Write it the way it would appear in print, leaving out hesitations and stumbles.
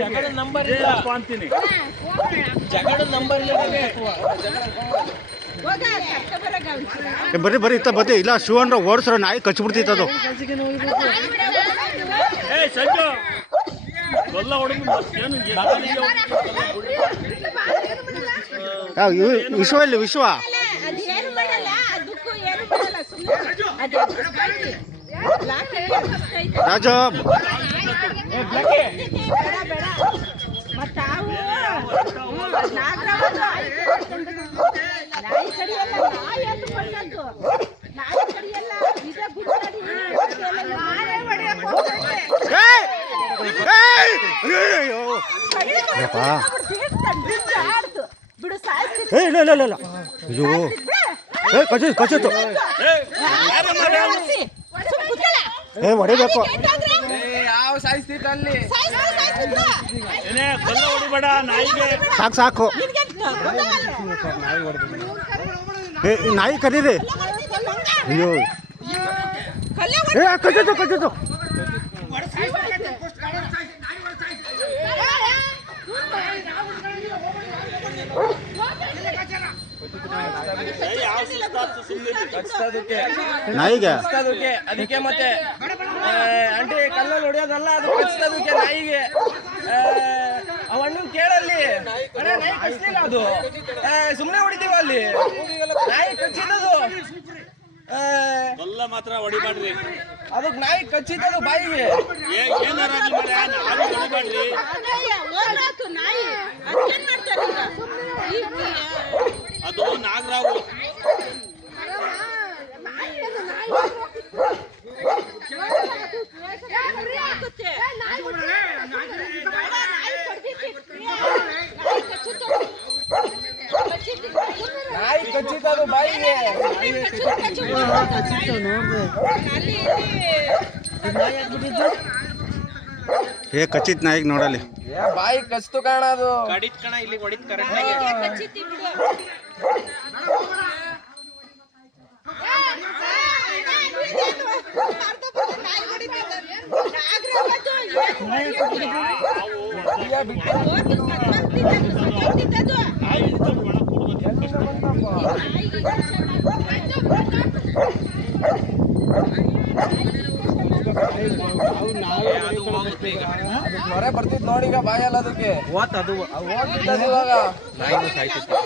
ಜಗಳ ನಂಬರ್ ಇಲ್ಲ ಅಂತೀನಿ. ಜಗಳ ನಂಬರ್ ಇಲ್ಲ. ಬರ್ರಿ ಬರ್ರಿ ಇತ್ತ ಬತ್ತಿ ಇಲ್ಲ ಶಿವ ಅಂದ್ರೆ ಓಡಿಸ್ರ ನಾಯಿ ಕಚ್ಚಿಬಿಡ್ತಿತ್ತು ಅದು. ಸಂಜು ವಿಶ್ವ ಇಲ್ಲಿ ವಿಶ್ವ ರಾಜ ಇಲ್ಲ ಇಲ್ಲ ಇಲ್ಲ ಅಯ್ಯೋ ಕಚ್ಚಿತ್ತು ಹೊಡಿಬೇಕು. ಸಾಕು ಸಾಕು ನಾಯಿ ಕರೀರಿ. ಅಯ್ಯೋ ಕಚ್ಚಿತ್ತು ಕಚ್ಚಿತ್ತು. ನಾಯಿಗೆ ಅದಕ್ಕೆ ಮತ್ತೆ ಅಂಟಿ ಕಲ್ಲಲ್ಲಿ ಹೊಡೆಯೋದಲ್ಲ, ಅದು ಕಚ್ತದಕ್ಕೆ ನಾಯಿಗೆ. ಅವಣ್ಣನ್ ಕೇಳಲ್ಲಿ ನಾಯಿ ಕಚ್ಲಿಲ್ಲ, ಅದು ಸುಮ್ಮನೆ ಹೊಡಿತೀವ ಅಲ್ಲಿ. ನಾಯಿ ಕಚ್ಚಿದದು ಎಲ್ಲ ಮಾತ್ರ ಹೊಡಿಬಾಡ್ರಿ. ಅದಕ್ಕೆ ನಾಯಿ ಕಚ್ಚಿದ್ದದು ಬಾಯಿಗೆ. ಅದು ನಾಗರಾವು. ನಾಯಿ ಕಚ್ಚಿದ್ದದು ಬಾಯಿಗೆ. ಕಚ್ಚಿತ್ ನಾಯಿಗೆ ನೋಡಲಿ ಬಾಯಿ ಕಚ್ತು ಕಾಣ. ಅದು ಕಡಿತ್ ಕಣ, ಇಲ್ಲಿ ಹೊಡಿತ್ ಕರೆಕ್ಟ್. ಮೊರೆ ಬರ್ತಿದ್ ನೋಡಿ ಈಗ ಬಾಯಲ್ಲ ಅದಕ್ಕೆ. ಅದು ಇವಾಗ ನಾಯಿನೂ ಸಾಯ್ತಿತ್ತು.